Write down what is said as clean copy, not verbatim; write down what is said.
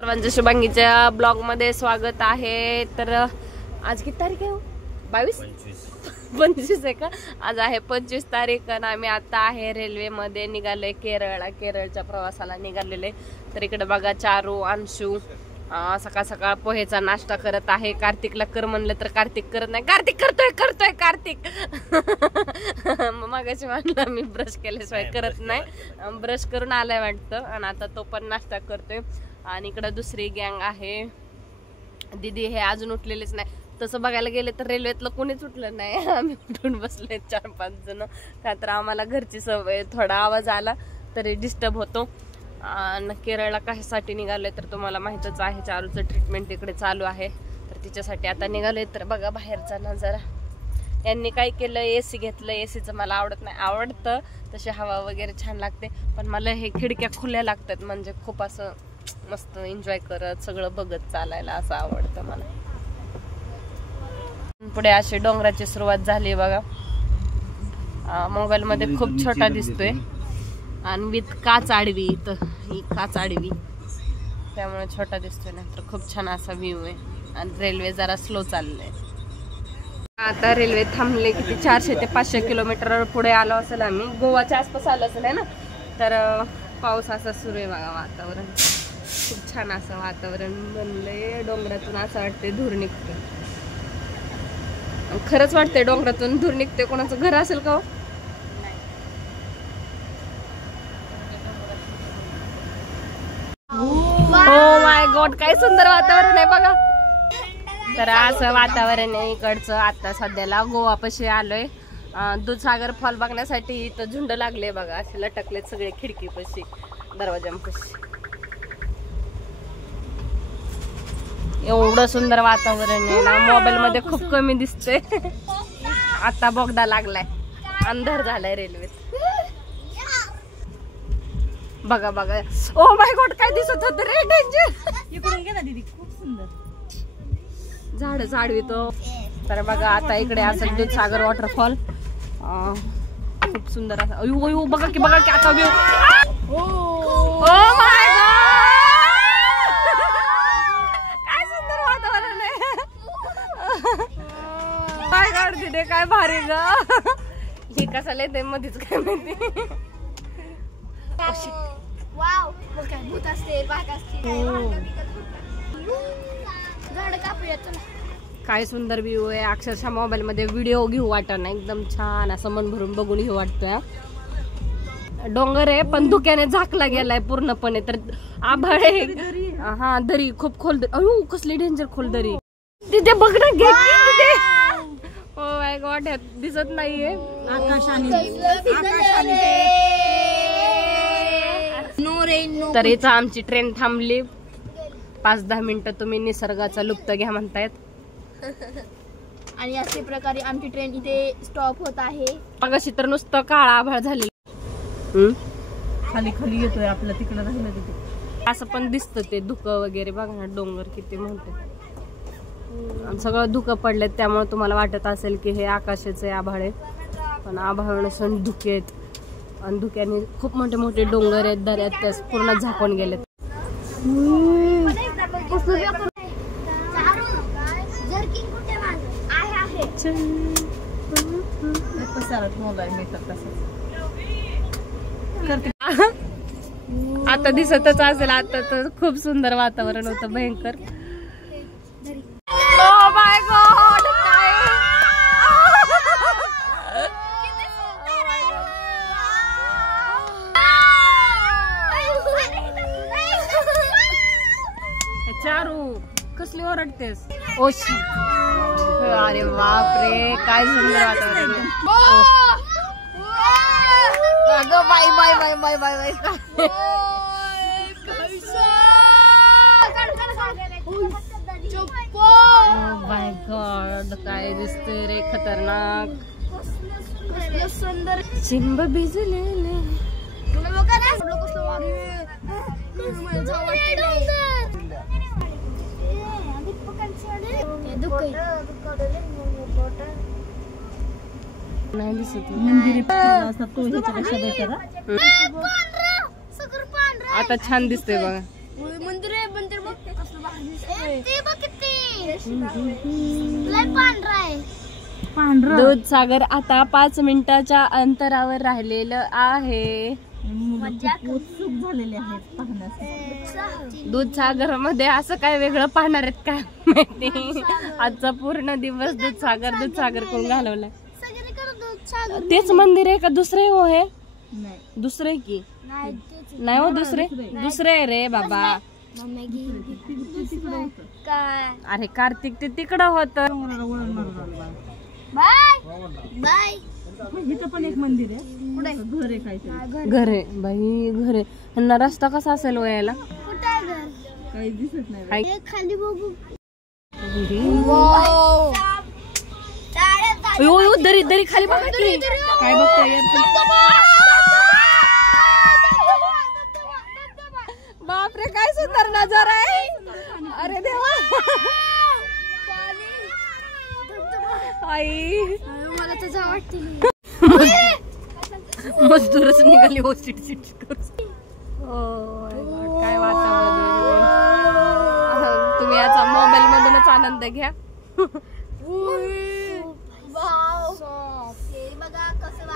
सर्वांच्या शुभांगीच्या ब्लॉग मध्ये स्वागत आहे। तर आज किती तारीख आहे? 25 आहे का? आज आहे 25 तारीख आणि आम्ही आता आहे रेल्वे मध्ये निघालोय केरळला। केरळच्या प्रवासाला निघालेले। तर इकडे बघा चारू अंशू सकाळ सकाळ पोहेचा नाश्ता करत आहे। कार्तिकला कर म्हणलं तर कार्तिक करत नाही। कार्तिक करतोय कार्तिक मगाशी म्हणलं मी ब्रश केल्याशिवाय करत नाही, ब्रश करून आलाय वाटतं आणि आता तो पण नाश्ता करतोय। आणि इकडे दुसरी गँग आहे, दीदी हे अजून उठलेलेच नाही। तसं बघायला गेले तर रेल्वेतलं कोणीच उठलं नाही, आम्ही उठून बसले 4-5 जण। का तर आम्हाला घरची सवय, थोडा आवाज आला तरी डिस्टर्ब होतो। केरळला कशासाठी निघालोय तर तुम्हाला माहितच आहे, चारूचं ट्रीटमेंट तिकडे चालू आहे, तर तिच्यासाठी आता निघालोय। तर बघा बाहेरचा नजारा, यांनी काय केलं एसी घेतलं। एसीचं मला आवडत नाही, आवडतं तशी हवा वगैरे छान लागते, पण मला हे खिडक्या खुल्या लागतात, म्हणजे खूप असं मस्त एन्जॉय करत सगळं बघत चालायला असं आवडतं मला। पुढे अशी डोंगराची सुरुवात झाली बघा। मोबाईल मध्ये खूप छोटा दिसतोय आणि विथ काच आडवी, तर ही काच आडवी त्यामुळे छोटा दिसतोय, नाही तर खूप छान असा व्ह्यू आहे। आणि रेल्वे जरा स्लो चाललंय। आता रेल्वे थांबले किती 400 ते 500 किलोमीटर पुढे आलो असेल आम्ही, गोवाच्या आसपास आलो असेल है ना। तर पाऊस असा सुरू आहे बघा, वातावरण खूप छान असं वातावरण बनलंय। डोंगरातून असं वाटते धूर निघते, खरंच वाटते डोंगरातून धूर निघते। कोणाचं घर असेल का? हो माय गॉड, काय सुंदर वातावरण आहे बघा। तर असं वातावरण आहे इकडचं। आता सध्याला गोवापाशी आलोय, दूधसागर फॉल बघण्यासाठी। इथं झुंड लागले बघा, असे लटकलेत सगळे खिडकीपाशी, दरवाजांपाशी। एवढं सुंदर वातावरण आहे ना, मोबाईल मध्ये खूप कमी दिसतंय। आता बोगदा लागलाय, अंधार झालाय रेल्वेत बघा बघा। ओ माय गॉड, काय दिसत होत रे, डेंजर। इकडून घे ना दीदी, खूप सुंदर झाड झाडवी तो। तर बघा आता इकडे असं दूधसागर वॉटरफॉल, खूप सुंदर असं। अयो अयो बघा की आता व्ह्यू। ओ माय काय सुंदर वातावरण आहे। काय काढते ते, काय भारी ग। हे कशाला येते मध्येच काय माहिती। वाव, मग काय भूत असते, बाग असते, झाड कापूया चला। काय सुंदर व्ह्यू आहे, अक्षरशः मोबाईल मध्ये व्हिडिओ घेऊ वाटत नाही, एकदम छान असं मन भरून बघून घेऊ वाटतोय। डोंगर आहे पण धुक्याने झाकला गेलाय पूर्णपणे, तर आभाळ आहे। हा दरी खूप खोल, अयो कसली डेंजर खोल दरी तिथे बघ ना, घे तिथे। ओ माय गॉड, दिसत नाहीये तर इथं आमची ट्रेन थांबली। 5-10 मिनिटं तुम्ही निसर्गाचा लुप्त घ्या म्हणतायत। आणि अशा प्रकारे आमची ट्रेन इथे स्टॉप होत आहे। मगाशी तर नुसतं काळा आभाळ झालेलं, खाली खाली येतोय आपलं, तिकडे राहिलं तिथे असं पण दिसतं ते धुकं वगैरे बघा ना, डोंगर किती म्हणते सगळं धुकं पडलेत, त्यामुळे तुम्हाला वाटत असेल की हे आकाशाचे आभाळ आहे, पण आभाळ नसून धुके आहेत। आणि धुक्याने खूप मोठे मोठे डोंगर आहेत, दऱ्यात त्या पूर्ण झाकून गेलेत। आता दिसतच असेल, आता तर खूप सुंदर वातावरण होतं, भयंकर। Oh my God, चारू कसली ओरडतेस? ओशी, अरे बापरे, काय सुंदर वातावरण। अगं bye bye bye bye bye bye. My God, काय दिसतंय रे खतरनाक, सुंदर चिंब भिजलेले। नाही दिसत आता छान दिसतंय बघा। मंदिर आहे, मंदिर बघ ते बघ किती लय पांढरा आहे. पांढरं दूधसागर आता 5 मिनिटाच्या अंतरावर राहिलेलं आहे. उत्सुक झालेले आहेत पाहण्यासाठी. दूधसागर मध्ये असं काय वेगळं पाहणार आहेत काय माहिती. आजचा पूर्ण दिवस दूधसागर करून घालवलाय. सगळीकडे दूधसागर. तेच मंदिर आहे का दुसरे हो हे? नाही दुसरे की नाही तेच नाही हो दुसरे आहे रे बाबा. मम्मी तिकडे होतं. काय अरे कार्तिक ते तिकडं होत. डोंगराला वळण मारून आलं बाळ. Bye bye. इथं पण एक मंदिर आहे. घर आहे काहीतरी. घरे बाई घरे. ह्यांना रस्ता कसा असेल वयाला? कुठे आहे घर? काही दिसत नाही. हाय. हे खाली बघू. यो दरी दरी खाली बघा की. काय बघता येत? बापरे काय सुंदर नजारा आहे. अरे देवा आई मला तर जावं वाटतं. मजदूरच निघाली हो सिट काय वातावरण. तुम्ही याचा मोबाईल मधूनच आनंद घ्या. बघा कसं